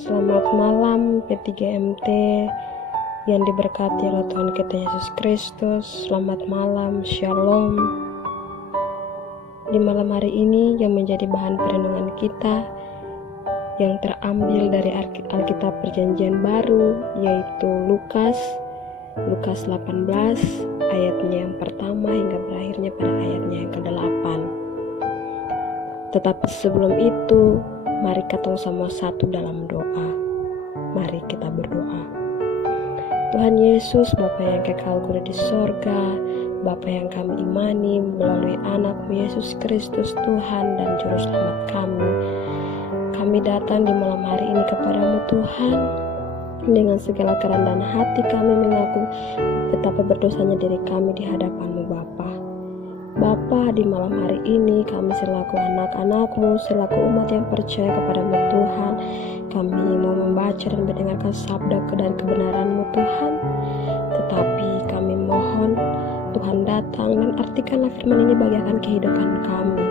Selamat malam P3MT yang diberkati oleh Tuhan kita Yesus Kristus. Selamat malam, Shalom. Di malam hari ini yang menjadi bahan perenungan kita yang terambil dari Alkitab Perjanjian Baru, yaitu Lukas 18 ayatnya yang pertama hingga berakhirnya pada ayatnya yang ke-8. Tetapi sebelum itu, mari kita sama satu dalam doa. Mari kita berdoa. Tuhan Yesus, Bapa yang kekal kuda di sorga, Bapa yang kami imani melalui anak-Mu Yesus Kristus, Tuhan dan Juru Selamat kami. Kami datang di malam hari ini kepadamu Tuhan, dengan segala kerendahan hati kami mengaku betapa berdosanya diri kami di hadapan-Mu Bapa. Bapa, di malam hari ini kami selaku anak-anak-Mu, selaku umat yang percaya kepada-Mu Tuhan, kami mau membaca dan mendengarkan sabda dan kebenaran-Mu Tuhan. Tetapi kami mohon Tuhan datang dan artikanlah firman ini bagi akan kehidupan kami.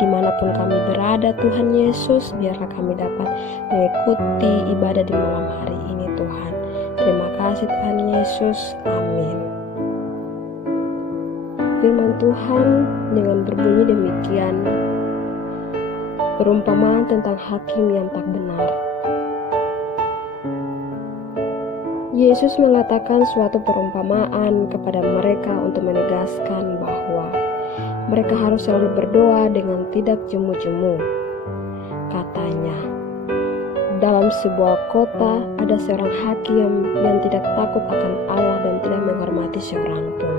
Dimanapun kami berada Tuhan Yesus, biarlah kami dapat mengikuti ibadah di malam hari ini Tuhan. Terima kasih Tuhan Yesus, amin. Firman Tuhan dengan berbunyi demikian, perumpamaan tentang hakim yang tak benar. Yesus mengatakan suatu perumpamaan kepada mereka untuk menegaskan bahwa mereka harus selalu berdoa dengan tidak jemu-jemu. Katanya, dalam sebuah kota ada seorang hakim yang tidak takut akan Allah dan tidak menghormati seorang pun.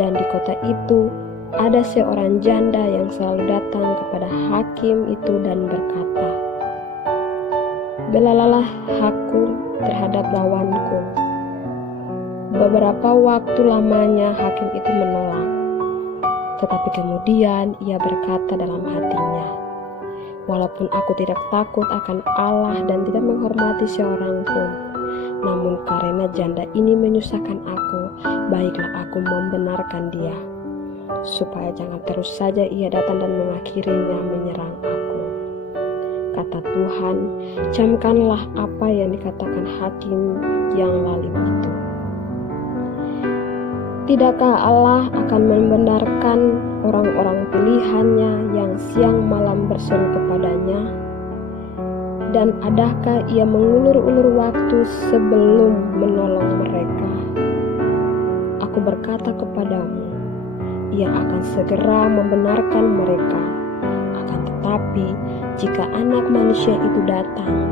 Dan di kota itu ada seorang janda yang selalu datang kepada hakim itu dan berkata, "Belalalah hakku terhadap lawanku." Beberapa waktu lamanya hakim itu menolak. Tetapi kemudian ia berkata dalam hatinya, "Walaupun aku tidak takut akan Allah dan tidak menghormati seorang pun, namun karena janda ini menyusahkan aku, baiklah aku membenarkan dia, supaya jangan terus saja ia datang dan mengakhirinya menyerang aku." Kata Tuhan, camkanlah apa yang dikatakan hakim yang lalim itu. Tidakkah Allah akan membenarkan orang-orang pilihannya yang siang malam berseru kepadanya? Dan adakah ia mengulur-ulur waktu sebelum menolong mereka? Aku berkata kepadamu, ia akan segera membenarkan mereka. Akan tetapi, jika anak manusia itu datang,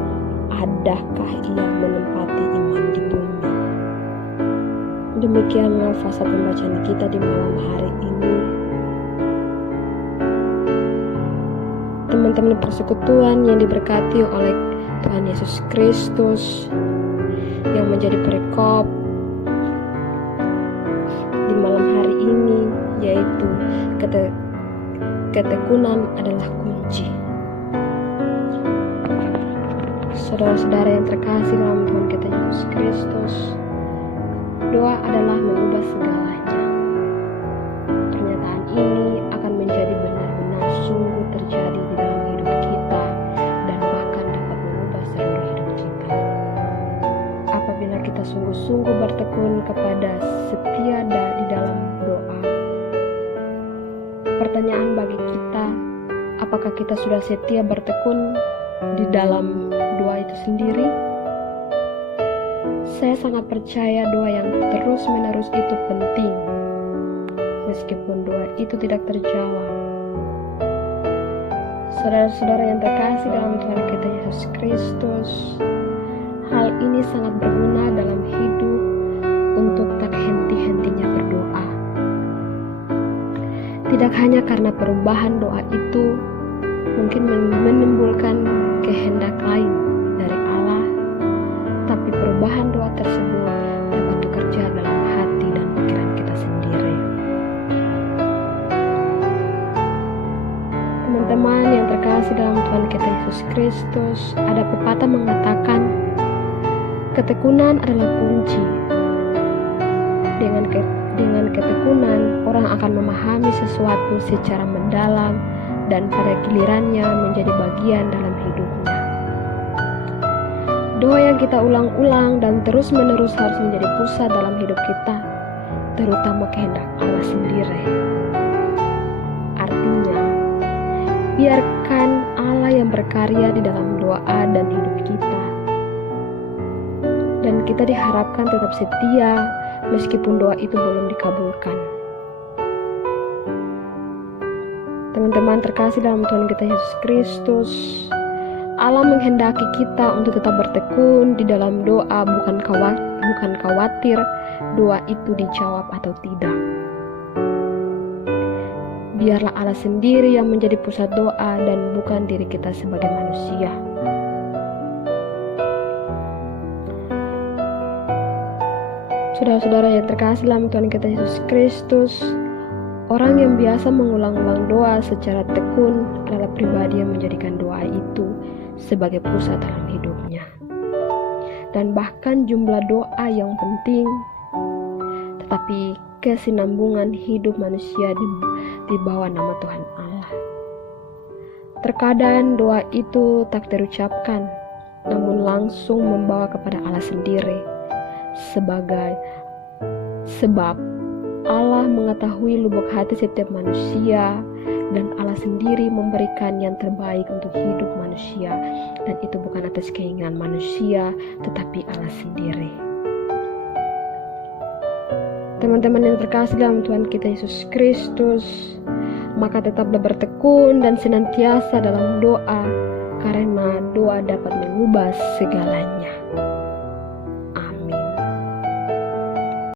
adakah ia menempati iman di bumi? Demikianlah fasa pembacaan kita di malam hari ini. Teman-teman persekutuan yang diberkati oleh Tuhan Yesus Kristus, yang menjadi perikop di malam hari ini, yaitu ketekunan adalah kunci. Saudara-saudara yang terkasih dalam Tuhan kita Yesus Kristus, doa adalah mengubah segalanya. Pernyataan ini akan menjadi benar-benar sungguh terjadi di dalam hidup kita dan bahkan dapat mengubah seluruh hidup kita. Apabila kita sungguh-sungguh bertekun kepada setia di dalam doa. Pertanyaan bagi kita, apakah kita sudah setia bertekun di dalam doa itu sendiri? Saya sangat percaya doa yang terus-menerus itu penting, meskipun doa itu tidak terjawab. Saudara-saudara yang terkasih dalam Tuhan kita Yesus Kristus, hal ini sangat berguna dalam hidup untuk tak henti-hentinya berdoa. Tidak hanya karena perubahan doa itu mungkin menimbulkan kehendak lain dari Allah, tapi perubahan doa tersebut dapat bekerja dalam hati dan pikiran kita sendiri. Teman-teman yang terkasih dalam Tuhan kita Yesus Kristus, ada pepatah mengatakan, ketekunan adalah kunci. Dengan ketekunan, orang akan memahami sesuatu secara mendalam dan pada gilirannya menjadi bagian dalam hidupnya. Doa yang kita ulang-ulang dan terus-menerus harus menjadi pusat dalam hidup kita, terutama kehendak Allah sendiri. Artinya, biarkan Allah yang berkarya di dalam doa dan hidup kita. Dan kita diharapkan tetap setia meskipun doa itu belum dikabulkan. Teman-teman terkasih dalam Tuhan kita Yesus Kristus, Allah menghendaki kita untuk tetap bertekun di dalam doa, bukan khawatir doa itu dijawab atau tidak. Biarlah Allah sendiri yang menjadi pusat doa dan bukan diri kita sebagai manusia. Saudara-saudara yang terkasih dalam Tuhan kita Yesus Kristus, orang yang biasa mengulang-ulang doa secara tekun adalah pribadi yang menjadikan doa itu sebagai pusat dalam hidupnya. Dan bahkan jumlah doa yang penting, tetapi kesinambungan hidup manusia di bawah nama Tuhan Allah. Terkadang doa itu tak terucapkan, namun langsung membawa kepada Allah sendiri. Sebab Allah mengetahui lubuk hati setiap manusia, dan Allah sendiri memberikan yang terbaik untuk hidup manusia, dan itu bukan atas keinginan manusia, tetapi Allah sendiri. Teman-teman yang terkasih dalam Tuhan kita Yesus Kristus, maka tetaplah bertekun dan senantiasa dalam doa, karena doa dapat mengubah segalanya.